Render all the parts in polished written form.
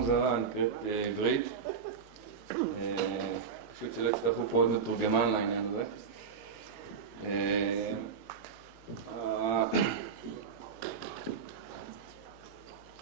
מוזרה, נקראת עברית. פשוט שלא יצטרכו פה עוד מתורגמן לעניין הזה.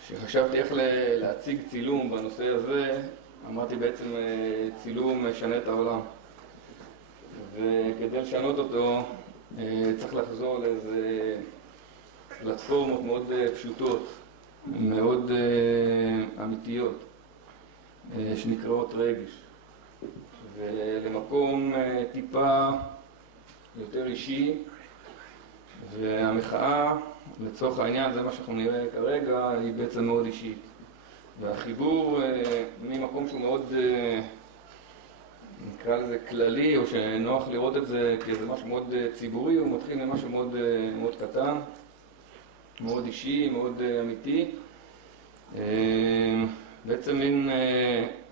כשחשבתי איך להציג צילום בנושא הזה, אמרתי בעצם צילום משנה את העולם. וכדי לשנות אותו צריך לחזור לאיזה פלטפורמות מאוד פשוטות, מאוד אמיתיות, שנקראות רגש. ולמקום טיפה יותר אישי, והמחאה, לצורך העניין, זה מה שאנחנו נראה כרגע, היא בעצם מאוד אישית. והחיבור ממקום שהוא מאוד, נקרא לזה כללי, או שנוח לראות את זה כאיזה משהו מאוד ציבורי, הוא מתחיל ממשהו מאוד, מאוד קטן, מאוד אישי, מאוד אמיתי. בעצם מין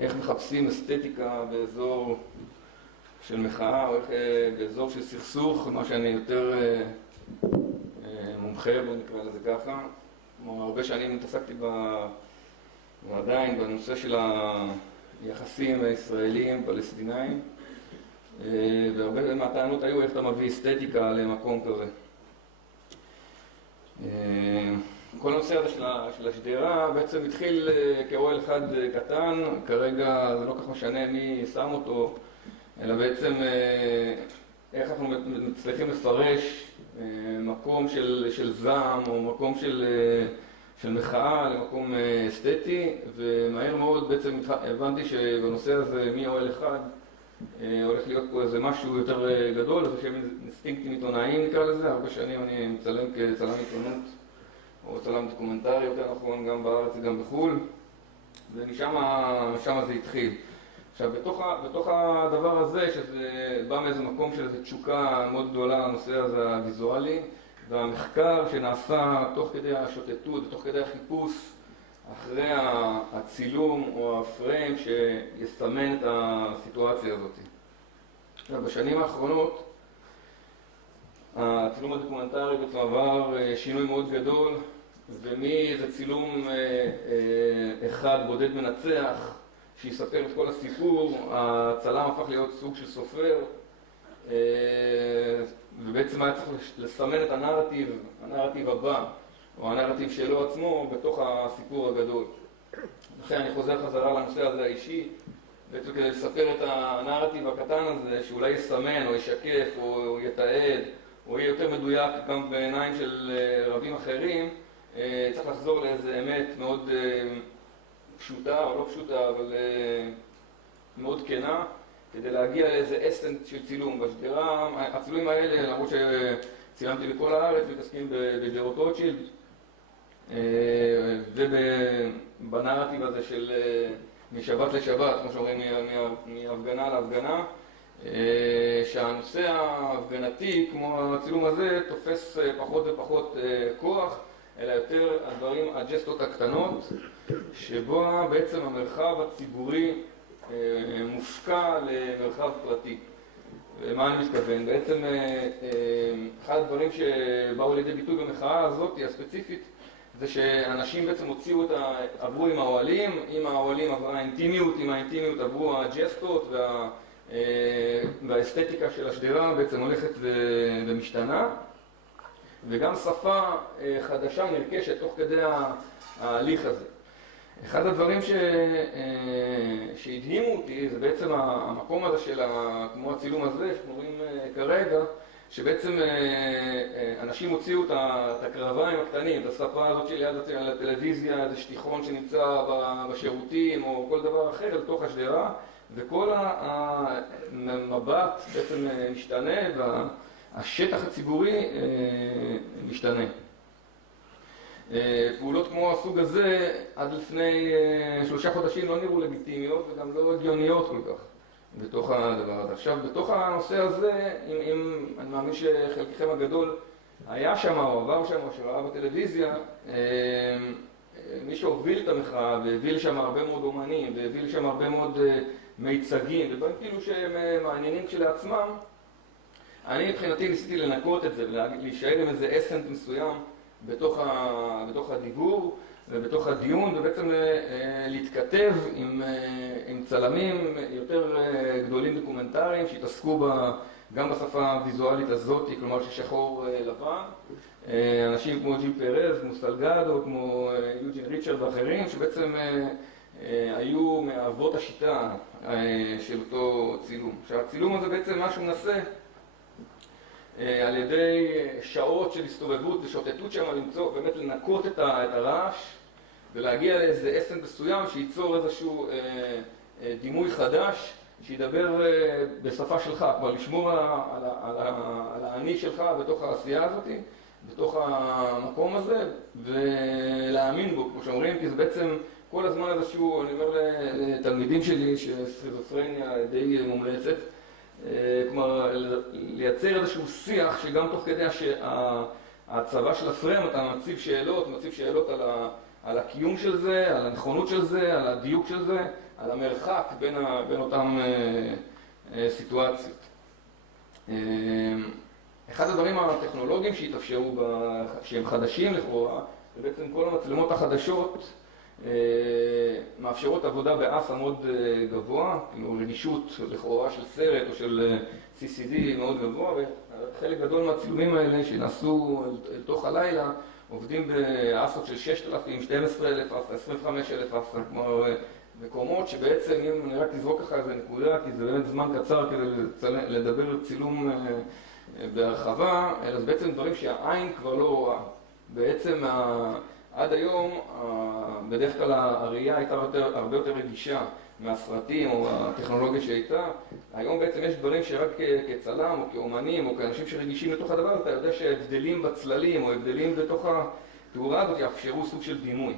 איך מחפשים אסתטיקה באזור של מחאה, או איך באזור של סכסוך, מה שאני יותר מומחה, בוא נקרא לזה ככה. הרבה שנים התעסקתי ועדיין בנושא של היחסים הישראלים, פלסטינאים, והרבה מהטענות היו איך אתה מביא אסתטיקה למקום כזה. כל הנושא הזה של השדרה בעצם התחיל כאוהל אחד קטן, כרגע זה לא כך משנה מי שם אותו, אלא בעצם איך אנחנו מצליחים לפרש מקום של זעם או מקום של מחאה למקום אסתטי, ומהר מאוד בעצם הבנתי שבנושא הזה מאוהל אחד הולך להיות פה איזה משהו יותר גדול, איזה שהם אינסטינקטים עיתונאיים נקרא לזה. הרבה שנים אני מצלם כצלם עיתונות או צלם דוקומנטרי יותר נכון, גם בארץ וגם בחו"ל, ומשם זה התחיל. עכשיו, בתוך הדבר הזה, שזה בא מאיזה מקום של איזו תשוקה מאוד גדולה לנושא הזה הוויזואלי, והמחקר שנעשה תוך כדי השוטטות ותוך כדי החיפוש אחרי הצילום או הפריים שיסמן את הסיטואציה הזאת. עכשיו, בשנים האחרונות הצילום הדוקומנטרי בעצם עבר שינוי מאוד גדול, ומאיזה צילום אחד בודד מנצח שיספר את כל הסיפור, הצלם הפך להיות סוג של סופר, ובעצם היה צריך לסמן את הנרטיב הבא, או הנרטיב שלו עצמו, בתוך הסיפור הגדול. לכן אני חוזר חזרה לנושא הזה האישי, בעצם כדי לספר את הנרטיב הקטן הזה, שאולי יסמן או ישקף או יתעד, או יהיה יותר מדויק גם בעיניים של רבים אחרים, צריך לחזור לאיזה אמת מאוד פשוטה או לא פשוטה, אבל מאוד כנה, כדי להגיע לאיזה אסנט של צילום. בשדרה, הצילומים האלה, למרות שצילמתי בכל הארץ, מתעסקים בשדרות רוטשילד, ובנרטיב הזה של משבת לשבת, כמו שאומרים, מהפגנה להפגנה, שהנושא ההפגנתי, כמו הצילום הזה, תופס פחות ופחות כוח, אלא יותר הדברים, הג'סטות הקטנות, שבו בעצם המרחב הציבורי מופקע למרחב פרטי. ומה אני מתכוון? בעצם אחד הדברים שבאו לידי ביטוי במחאה הזאת הספציפית, זה שאנשים בעצם הוציאו עברו עם האוהלים, עם האוהלים עברה האינטימיות, עם האינטימיות עברו הג'סטות, והאסתטיקה של השדרה בעצם הולכת ומשתנה, וגם שפה חדשה נרכשת תוך כדי ההליך הזה. אחד הדברים שהדהימו אותי זה בעצם המקום הזה של כמו הצילום הזה שאנחנו רואים כרגע, שבעצם אנשים הוציאו את הקרביים הקטנים, את השפה הזאת של יד הטלוויזיה, איזה שטיחון שנמצא בשירותים או כל דבר אחר לתוך השדרה, וכל המבט בעצם משתנה והשטח הציבורי משתנה. פעולות כמו הסוג הזה עד לפני 3 חודשים לא נראו לגיטימיות וגם לא הגיוניות כל כך בתוך הדבר הזה. עכשיו, בתוך הנושא הזה, אם אני מאמין שחלקכם הגדול היה שם או עבר שם או שראה בטלוויזיה, מי שהוביל את המחאה והביא לשם הרבה מאוד אומנים והביא לשם הרבה מאוד מיצגים ודברים כאילו שהם מעניינים כשלעצמם, אני מבחינתי ניסיתי לנקות את זה ולהישאר עם איזה אסנט מסוים בתוך הדיבור, ובתוך הדיון, ובעצם להתכתב עם צלמים יותר גדולים דוקומנטריים שהתעסקו גם בשפה הוויזואלית הזאת, כלומר של שחור לבן. אנשים כמו ג'יל פרז, כמו סלגדו, כמו יוג'ין ריצ'רד ואחרים, שבעצם היו מאבות השיטה של אותו צילום. שהצילום הזה בעצם מה שהוא מנסה על ידי שעות של הסתובבות ושוטטות שם, למצוא, באמת לנקות את הרעש ולהגיע לאיזה אסן מסוים שייצור איזשהו דימוי חדש שידבר בשפה שלך, כבר לשמור על האני שלך בתוך העשייה הזאת, בתוך המקום הזה, ולהאמין בו, כמו שאומרים, כי זה בעצם כל הזמן איזשהו, אני אומר לתלמידים שלי שסכיזופרניה די מומלצת, כלומר לייצר איזשהו שיח שגם תוך כדי ההצבה של הפריים אתה מציב שאלות על הקיום של זה, על הנכונות של זה, על הדיוק של זה, על המרחק בין אותם סיטואציות. אחד הדברים הטכנולוגיים שהתאפשרו, שהם חדשים לכאורה, זה בעצם כל המצלמות החדשות מאפשרות עבודה באסה מאוד גבוה, כאילו רגישות לכאורה של סרט או של CCD מאוד גבוה, וחלק גדול מהצילומים האלה שנעשו אל תוך הלילה עובדים באסות של 6,000, 12,000 אסה, 25,000 אסה, כלומר מקומות שבעצם אם אני רק אזרוק ככה איזה נקודה, כי זה באמת זמן קצר כדי לדבר צילום בהרחבה, אלא זה בעצם דברים שהעין כבר לא רואה. בעצם עד היום בדרך כלל הראייה הייתה הרבה יותר רגישה מהסרטים או הטכנולוגיה שהייתה. היום בעצם יש דברים שרק כצלם או כאומנים או כאנשים שרגישים לתוך הדבר, אתה יודע שהבדלים בצללים או הבדלים בתוך התאורה הזאת יאפשרו סוג של דימוי.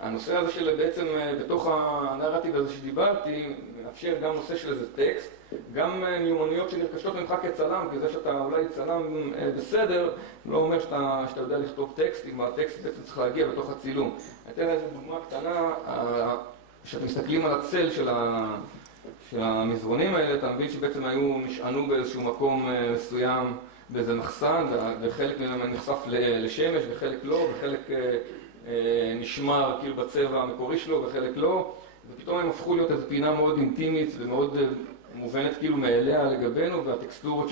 הנושא הזה של בעצם בתוך הנרטיב הזה שדיברתי, מאפשר גם נושא של איזה טקסט, גם מיומנויות שנרכשות ממך כצלם, כי זה שאתה אולי צלם בסדר, לא אומר שאתה יודע לכתוב טקסט, אם הטקסט בעצם צריך להגיע בתוך הצילום. אני אתן איזו דוגמה קטנה, כשאתם מסתכלים על הצל של המזרונים האלה, אתה מבין שבעצם נשענו באיזשהו מקום מסוים באיזה מחסן, וחלק מהם נחשף לשמש וחלק לא, וחלק נשמר כאילו בצבע המקורי שלו וחלק לא, ופתאום הם הפכו להיות איזו פינה מאוד אינטימית ומאוד מובנת כאילו מאליה לגבינו, והטקסטורות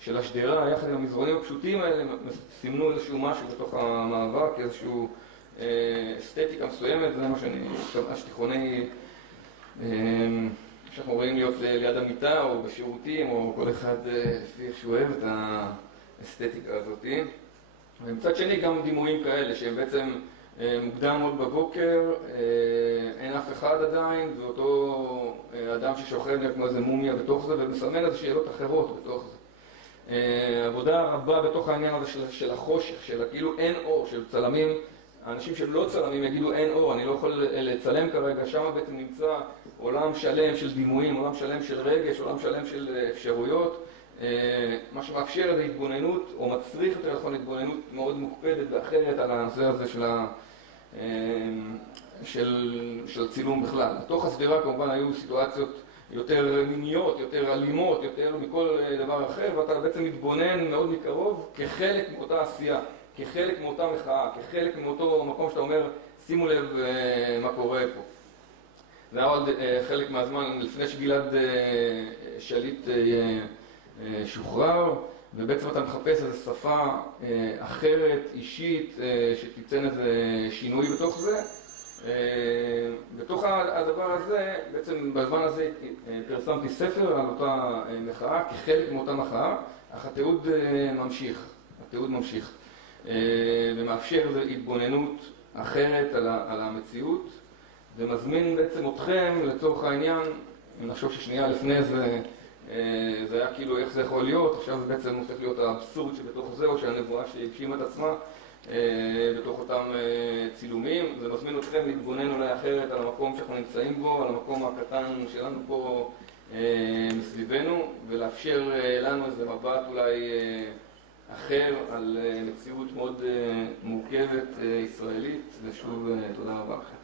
של השדרה יחד עם המזרונים הפשוטים האלה סימנו איזשהו משהו בתוך המעבר, כאיזשהו אסתטיקה מסוימת. זה מה שאני ממש תיכוני שאנחנו רואים להיות ליד המיטה או בשירותים או כל אחד לפי איך שהוא אוהב את האסתטיקה הזאת. ומצד שני גם דימויים כאלה שהם בעצם מוקדם מאוד בבוקר, אין אף אחד עדיין, ואותו אדם ששוכב כמו איזה מומיה בתוך זה ומסמן איזה שאלות אחרות בתוך זה. עבודה רבה בתוך העניין הזה של החושך, של כאילו אין אור, של צלמים, האנשים שלא צלמים יגידו אין אור, אני לא יכול לצלם כרגע, שם בעצם נמצא עולם שלם של דימויים, עולם שלם של רגש, עולם שלם של אפשרויות, מה שמאפשר איזו התבוננות, או מצריך יותר נכון התבוננות מאוד מוקפדת ואחרת על הנושא הזה של צילום בכלל. בתוך הסדרה כמובן היו סיטואציות יותר מיניות, יותר אלימות, יותר מכל דבר אחר, ואתה בעצם מתבונן מאוד מקרוב כחלק מאותה עשייה, כחלק מאותה מחאה, כחלק מאותו מקום שאתה אומר, שימו לב מה קורה פה. זה היה עוד חלק מהזמן לפני שגלעד שליט שוחרר, ובעצם אתה מחפש איזו שפה אחרת, אישית, שתיתן איזה שינוי בתוך זה. בתוך הדבר הזה, בעצם בזמן הזה פרסמתי ספר על אותה מחאה, כחלק מאותה מחאה, אך התיעוד ממשיך. ומאפשר איזו התבוננות אחרת על המציאות, ומזמין בעצם אתכם לצורך העניין, אם נחשוב ששנייה לפני זה, זה היה כאילו איך זה יכול להיות, עכשיו זה בעצם הופך להיות האבסורד שבתוך זה, או שהנבואה שהגשימה את עצמה בתוך אותם צילומים. זה מזמין אתכם להתבונן אולי אחרת על המקום שאנחנו נמצאים בו, על המקום הקטן שלנו פה מסביבנו, ולאפשר לנו איזה מבט אולי אחר על מציאות מאוד מורכבת ישראלית. ושוב תודה רבה לכם.